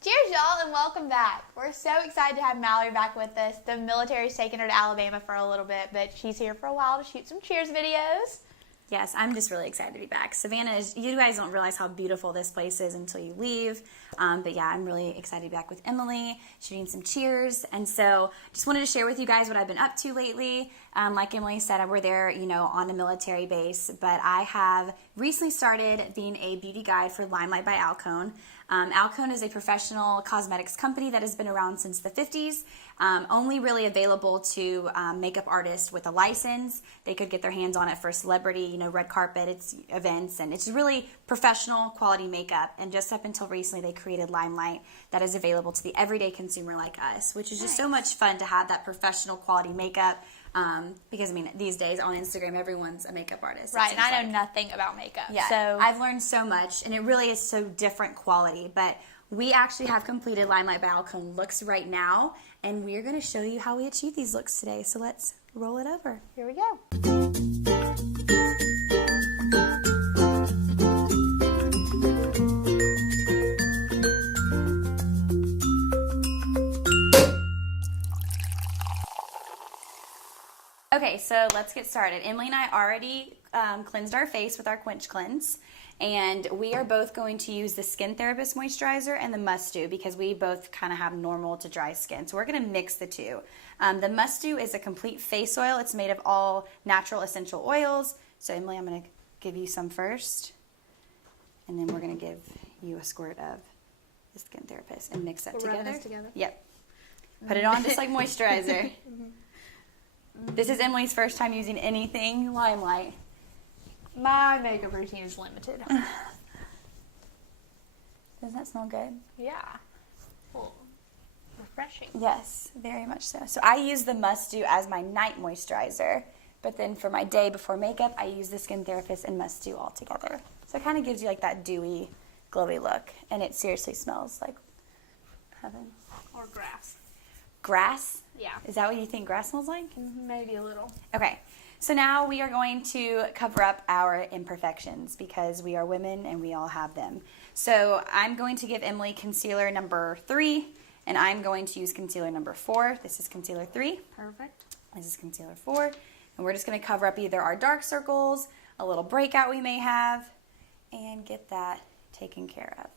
Cheers, y'all, and welcome back. We're so excited to have Mallory back with us. The military's taken her to Alabama for a little bit, but she's here for a while to shoot some Cheers videos. Yes, I'm just really excited to be back. Savannah, you guys don't realize how beautiful this place is until you leave. But yeah, I'm really excited to be back with Emily, shooting some Cheers. And so just wanted to share with you guys what I've been up to lately. Like Emily said, we're there, on a military base. But I have recently started being a beauty guide for Limelight by Alcone. Alcone is a professional cosmetics company that has been around since the 50s. Only really available to makeup artists with a license. They could get their hands on it for celebrity, red carpet, it's events, and it's really professional quality makeup. And just up until recently, they created Limelight that is available to the everyday consumer like us, which is just so much fun to have that professional quality makeup. Because these days on Instagram, everyone's a makeup artist. Right, and I know nothing about makeup. Yeah, so I've learned so much, and it really is so different quality. But we actually have completed Limelight by Alcone looks right now, and we're going to show you how we achieve these looks today. So let's roll it over. Here we go. Okay, so let's get started. Emily and I already cleansed our face with our Quench Cleanse, and we are both going to use the Skin Therapist Moisturizer and the Must Do because we both kind of have normal to dry skin. So we're going to mix the two. The Must Do is a complete face oil. It's made of all natural essential oils. So Emily, I'm going to give you some first, and then we're going to give you a squirt of the Skin Therapist and mix that together. Yep. Put it on just like moisturizer. This is Emily's first time using anything Limelight. My makeup routine is limited. Doesn't that smell good? Yeah. Well, refreshing. Yes, very much so. So I use the Must Do as my night moisturizer, but then for my day before makeup, I use the Skin Therapist and Must Do all together. So it kind of gives you like that dewy, glowy look, and it seriously smells like heaven. Or grass. Grass? Yeah. Is that what you think grass smells like? Maybe a little. Okay. So now we are going to cover up our imperfections because we are women and we all have them. So I'm going to give Emily concealer number 3, and I'm going to use concealer number 4. This is concealer 3. Perfect. This is concealer 4. And we're just going to cover up either our dark circles, a little breakout we may have, and get that taken care of.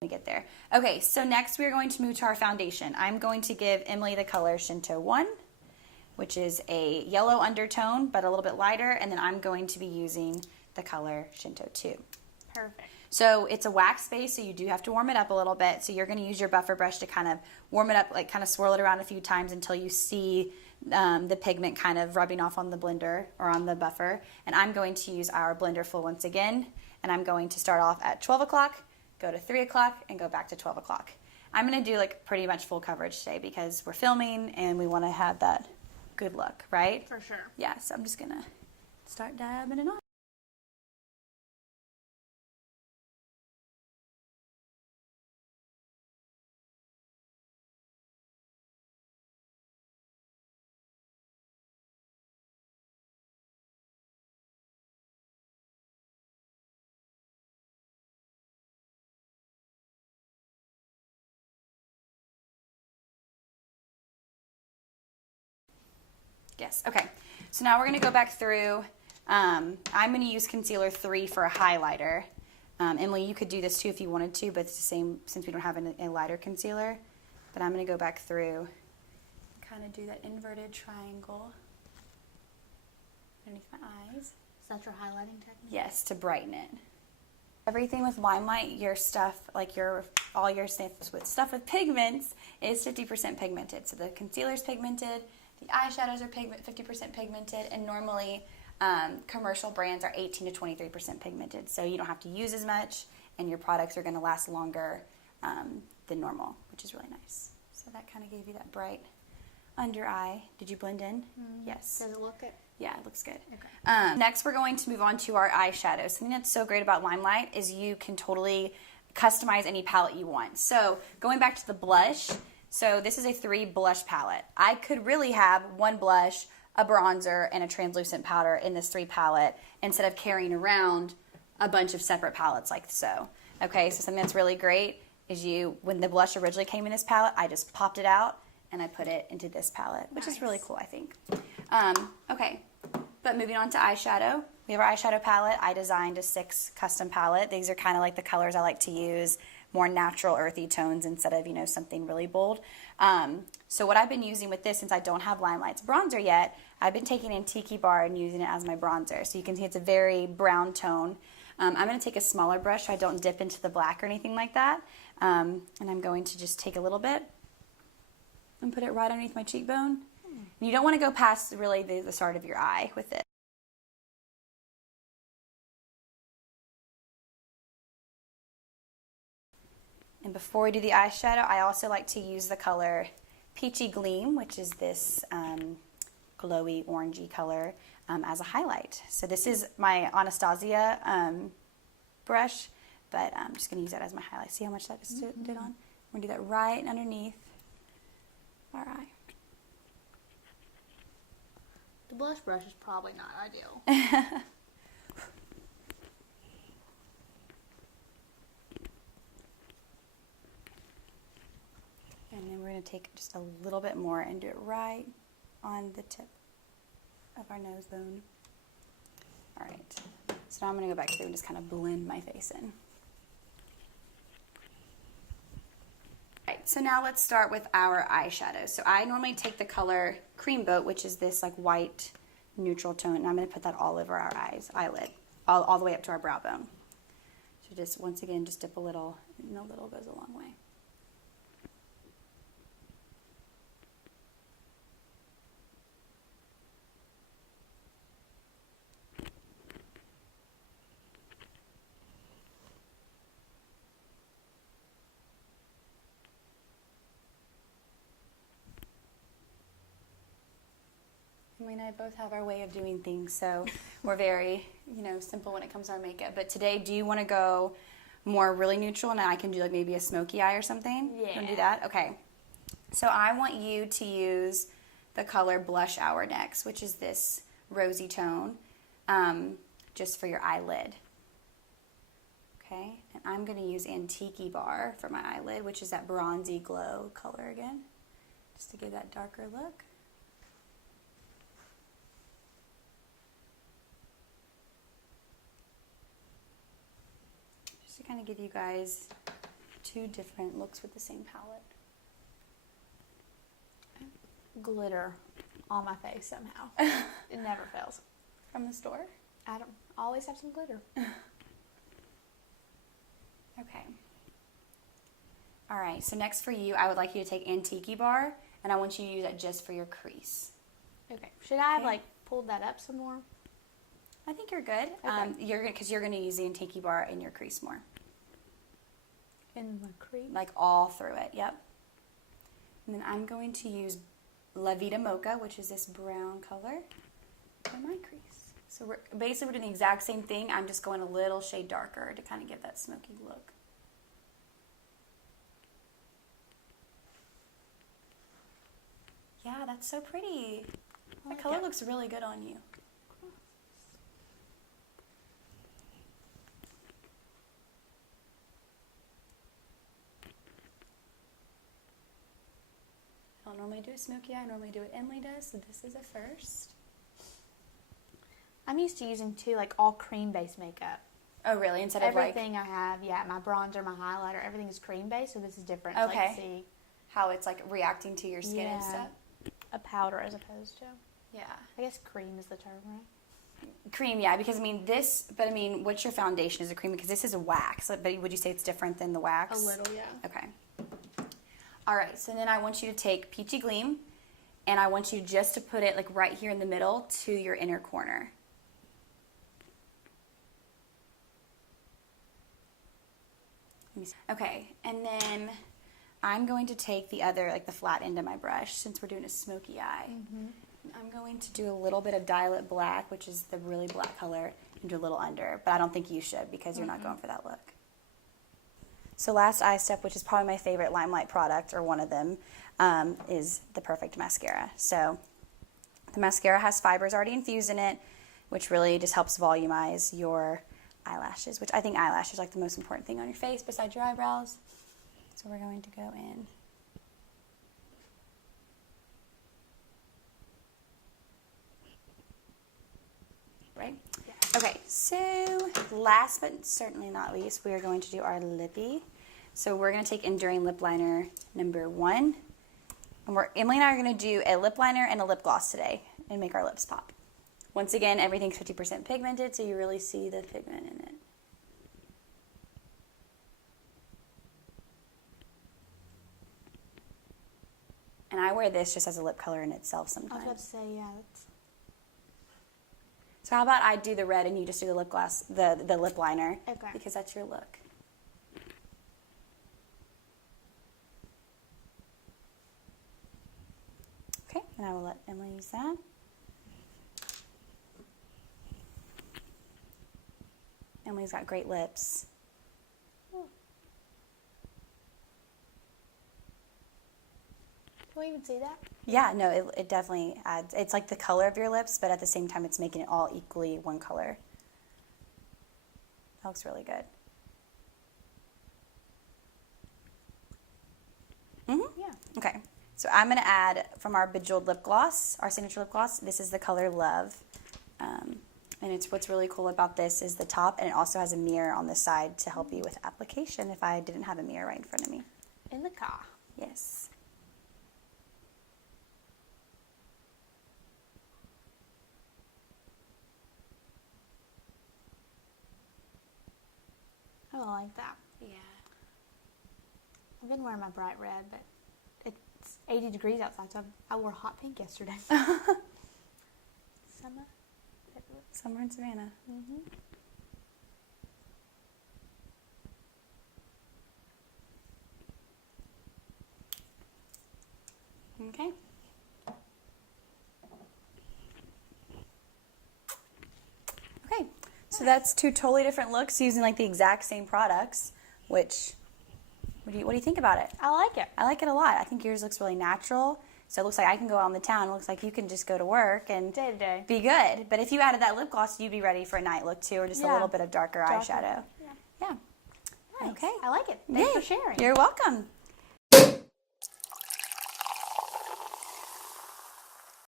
We get there. Okay, so next we're going to move to our foundation. I'm going to give Emily the color Shinto 1, which is a yellow undertone, but a little bit lighter, and then I'm going to be using the color Shinto 2. Perfect. So it's a wax base, so you do have to warm it up a little bit. So you're going to use your buffer brush to kind of warm it up, like kind of swirl it around a few times until you see the pigment kind of rubbing off on the blender or on the buffer. And I'm going to use our blender full once again, and I'm going to start off at 12 o'clock, go to 3 o'clock, and go back to 12 o'clock. I'm going to do like pretty much full coverage today because we're filming and we want to have that good look, right? For sure. Yeah, so I'm just going to start dabbing it on. Yes, okay. So now we're going to go back through. I'm going to use concealer 3 for a highlighter. Emily, you could do this too if you wanted to, but it's the same since we don't have a lighter concealer. But I'm going to go back through and kind of do that inverted triangle underneath my eyes. Is that your highlighting technique? Yes, to brighten it. Everything with Limelight, your stuff, like all your stuff with pigments is 50% pigmented. So the concealer's pigmented, the eyeshadows are 50% pigmented, and normally commercial brands are 18 to 23% pigmented. So you don't have to use as much, and your products are going to last longer than normal, which is really nice. So that kind of gave you that bright under eye. Did you blend in? Yes. Does it look good? Yeah, it looks good. Okay. Next, we're going to move on to our eyeshadows. Something that's so great about Limelight is you can totally customize any palette you want. So going back to the blush, so this is a 3 blush palette. I could really have 1 blush, a bronzer, and a translucent powder in this 3 palette instead of carrying around a bunch of separate palettes like so. Okay, so something that's really great is when the blush originally came in this palette, I just popped it out and I put it into this palette, which is really cool, I think. Okay, but moving on to eyeshadow. We have our eyeshadow palette. I designed a 6 custom palette. These are kind of like the colors I like to use, more natural earthy tones instead of, something really bold. So what I've been using with this, since I don't have Limelight's bronzer yet, I've been taking in Tiki Bar and using it as my bronzer. So you can see it's a very brown tone. I'm going to take a smaller brush so I don't dip into the black or anything like that. And I'm going to just take a little bit and put it right underneath my cheekbone. And you don't want to go past really the start of your eye with it. And before we do the eyeshadow, I also like to use the color Peachy Gleam, which is this glowy orangey color, as a highlight. So this is my Anastasia brush, but I'm just going to use that as my highlight. See how much that just did on? We're going to do that right underneath our eye. The blush brush is probably not ideal. And then we're going to take just a little bit more and do it right on the tip of our nose bone. All right, so now I'm going to go back through and just kind of blend my face in. All right, so now let's start with our eyeshadow. So I normally take the color Creamboat, which is this like white neutral tone, and I'm going to put that all over our eyelid, all the way up to our brow bone. So just, once again, just dip a little, and a little goes a long way. Emily and I both have our way of doing things, so we're very, simple when it comes to our makeup. But today, do you want to go more really neutral, and I can do like maybe a smoky eye or something? Yeah. You want to do that? Okay. So I want you to use the color Blush Hour next, which is this rosy tone, just for your eyelid. Okay, and I'm going to use Antique Bar for my eyelid, which is that bronzy glow color again, just to give that darker look. To kind of give you guys 2 different looks with the same palette. Glitter on my face somehow. It never fails. From the store? I don't always have some glitter. Okay. All right, so next for you, I would like you to take Antique Bar, and I want you to use that just for your crease. Okay. Should I have pulled that up some more? I think you're good. Okay. Because you're going to use the Antique Bar in your crease more. In my crease? Like all through it, yep. And then I'm going to use La Vida Mocha, which is this brown color, for my crease. So we're doing the exact same thing. I'm just going a little shade darker to kind of give that smoky look. Yeah, that's so pretty. That color looks really good on you. I don't normally do a smoky eye. I normally do what Emily does, so this is a first. I'm used to using all cream-based makeup. Oh, really? Instead Everything I have, my bronzer, my highlighter, everything is cream-based, so this is different. Okay. To see how it's reacting to your skin and stuff. A powder as opposed to. Yeah. I guess cream is the term, right? Cream, yeah, because what's your foundation? Is it cream? Because this is a wax, but would you say it's different than the wax? A little, yeah. Okay. All right, so then I want you to take Peachy Gleam, and I want you just to put it right here in the middle to your inner corner. Okay, and then I'm going to take the other, the flat end of my brush, since we're doing a smoky eye. Mm-hmm. I'm going to do a little bit of Dial-It Black, which is the really black color, and do a little under, but I don't think you should because you're not going for that look. So last eye step, which is probably my favorite Limelight product, or one of them, is the Perfect Mascara. So the mascara has fibers already infused in it, which really just helps volumize your eyelashes, which I think eyelashes are like the most important thing on your face besides your eyebrows. So we're going to go in. Right? Yeah. Okay, so last but certainly not least, we are going to do our lippy. So we're going to take Enduring Lip Liner number 1. And Emily and I are going to do a lip liner and a lip gloss today and make our lips pop. Once again, everything's 50% pigmented, so you really see the pigment in it. And I wear this just as a lip color in itself sometimes. I was about to say, yeah. So how about I do the red and you just do the lip gloss, the lip liner, Okay. Because that's your look. Okay, and I will let Emily use that. Emily's got great lips. Can we even see that? Yeah, no, it definitely adds. It's like the color of your lips, but at the same time, it's making it all equally one color. That looks really good. Mm-hmm. Yeah. Okay, so I'm going to add from our Bejeweled lip gloss, our signature lip gloss. This is the color Love. And what's really cool about this is the top, and it also has a mirror on the side to help you with application if I didn't have a mirror right in front of me. In the car. Yes. Oh, I like that. Yeah. I've been wearing my bright red, but it's 80 degrees outside, so I wore hot pink yesterday. Summer. Summer in Savannah. Mm-hmm. Okay. Okay, so that's 2 totally different looks using like the exact same products, which, what do you think about it? I like it. I like it a lot. I think yours looks really natural. So it looks like I can go out in the town. It looks like you can just go to work and Day to day. be good. But if you added that lip gloss, you'd be ready for a night look too, or just a little bit of darker eyeshadow. Yeah. Yeah. Nice. Okay. I like it. Thanks Yay. for sharing. You're welcome.